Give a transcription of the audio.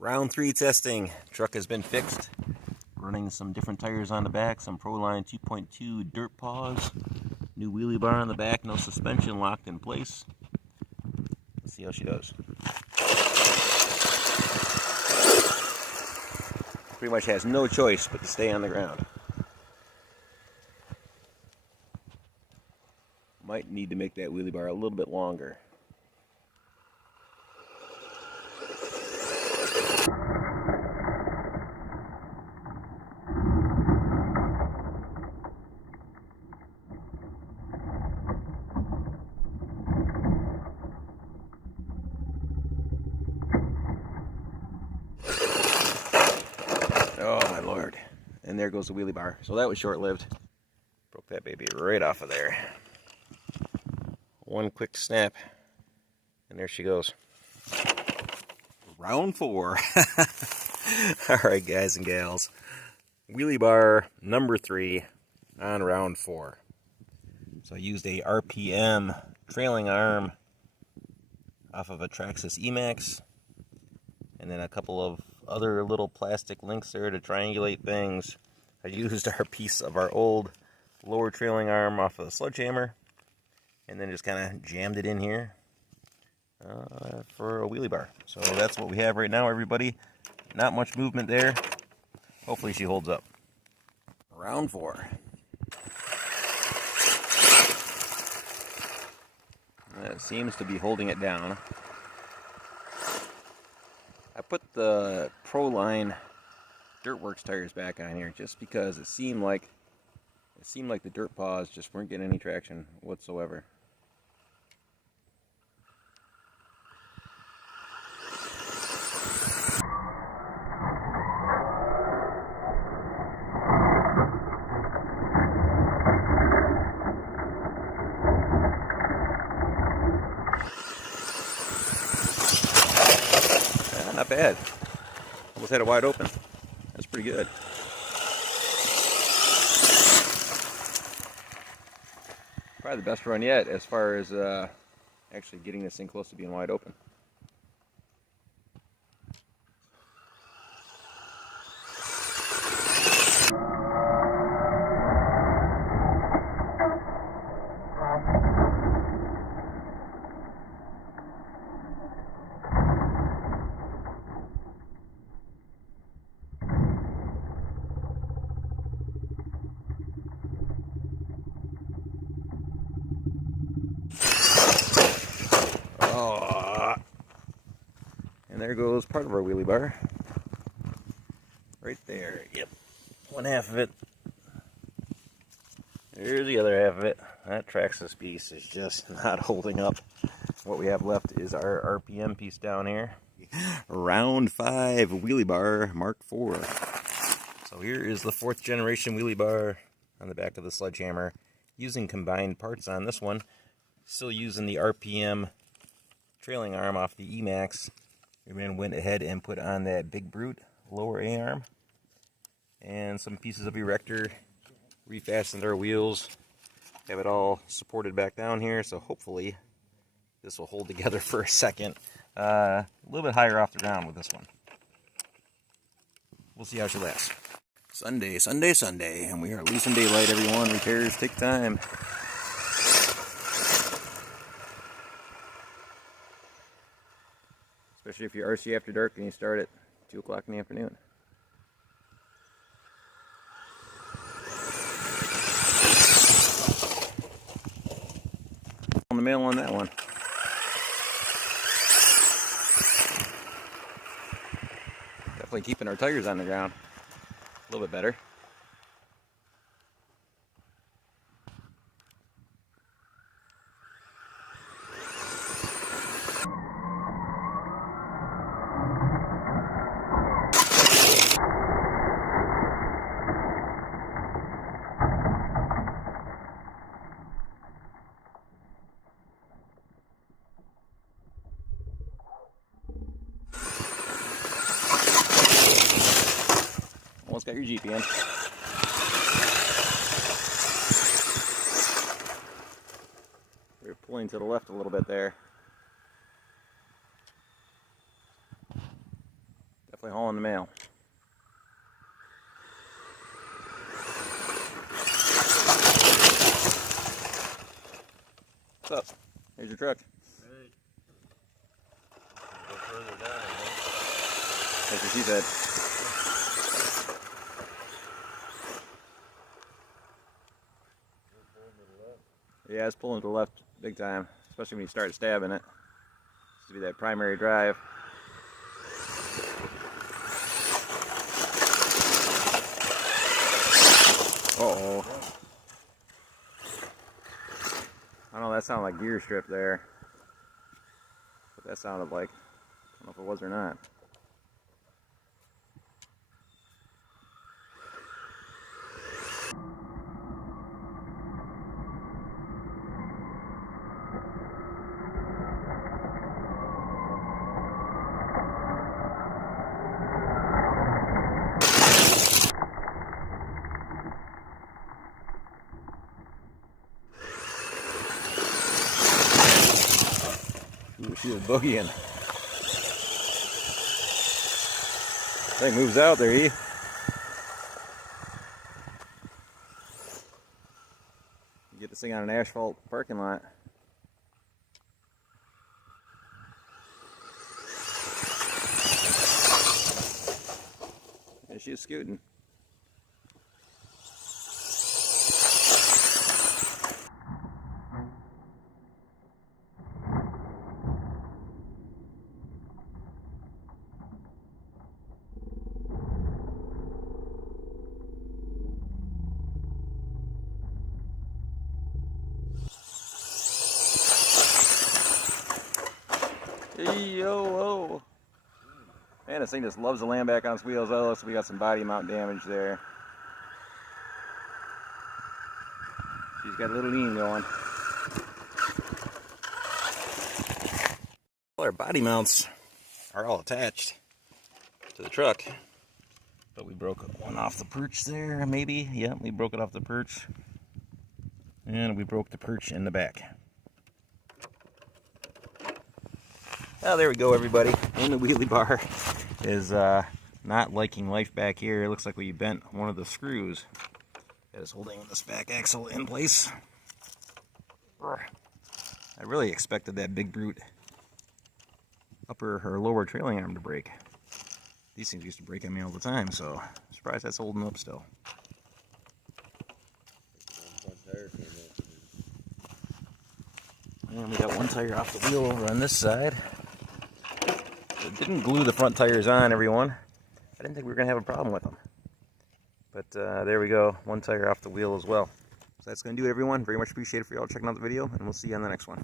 Round 3 testing. Truck has been fixed. Running some different tires on the back, some Proline 2.2 dirt paws, new wheelie bar on the back, no suspension locked in place. Let's see how she does. Pretty much has no choice but to stay on the ground. Might need to make that wheelie bar a little bit longer. Oh my lord. And there goes the wheelie bar. So that was short-lived. Broke that baby right off of there. One quick snap. And there she goes. Round 4. Alright guys and gals. Wheelie bar number 3 on round 4. So I used a RPM trailing arm off of a Traxxas Emax. And then a couple of other little plastic links there to triangulate things. I used our piece of our old lower trailing arm off of the sledgehammer, and then just kind of jammed it in here for a wheelie bar. So that's what we have right now, everybody. Not much movement there. Hopefully she holds up. Round 4. That seems to be holding it down. I put the Proline Dirtworks tires back on here just because it seemed like the dirt paws just weren't getting any traction whatsoever. Not bad. Almost had it wide open. That's pretty good. Probably the best run yet as far as actually getting this thing close to being wide open. And there goes part of our wheelie bar. Right there. Yep. One half of it. Here's the other half of it. That Traxxas piece is just not holding up. What we have left is our RPM piece down here. Round 5 wheelie bar Mark IV. So here is the 4th generation wheelie bar on the back of the sledgehammer. Using combined parts on this one. Still using the RPM trailing arm off the Emax. We then went ahead and put on that Big Brute lower A-arm and some pieces of erector, refastened our wheels, have it all supported back down here, so hopefully this will hold together for a second. A little bit higher off the ground with this one. We'll see how she lasts. Sunday, Sunday, Sunday, and we are losing daylight, everyone. Repairs take time. Especially if you're RC after dark and you start at 2 o'clock in the afternoon. On the mail on that one. Definitely keeping our tires on the ground a little bit better. Almost got your Jeep in. We're pulling to the left a little bit there. Definitely hauling the mail. What's up? Here's your truck. Hey. Go further down, I think. That's what she said. Yeah, it's pulling to the left big time, especially when you start stabbing it. It's to be that primary drive. Uh-oh. I don't know, that sounded like gear strip there. But that sounded like, I don't know if it was or not. Ooh, she was boogieing. Thing moves out there, E. Get this thing on an asphalt parking lot. Yeah, she was scooting. Yo, man, this thing just loves to land back on its wheels. Oh, looks like we got some body mount damage there. She's got a little lean going. Well, our body mounts are all attached to the truck, but we broke one off the perch there, maybe. Yeah, we broke it off the perch, and we broke the perch in the back. Oh, there we go, everybody. And the wheelie bar is not liking life back here. It looks like we bent one of the screws that is holding this back axle in place. I really expected that big brute upper or lower trailing arm to break. These things used to break on me all the time, so I'm surprised that's holding up still. And we got one tire off the wheel over on this side. It didn't glue the front tires on, everyone. I didn't think we were going to have a problem with them. But there we go, one tire off the wheel as well. So that's going to do it, everyone. Very much appreciated for y'all checking out the video, and we'll see you on the next one.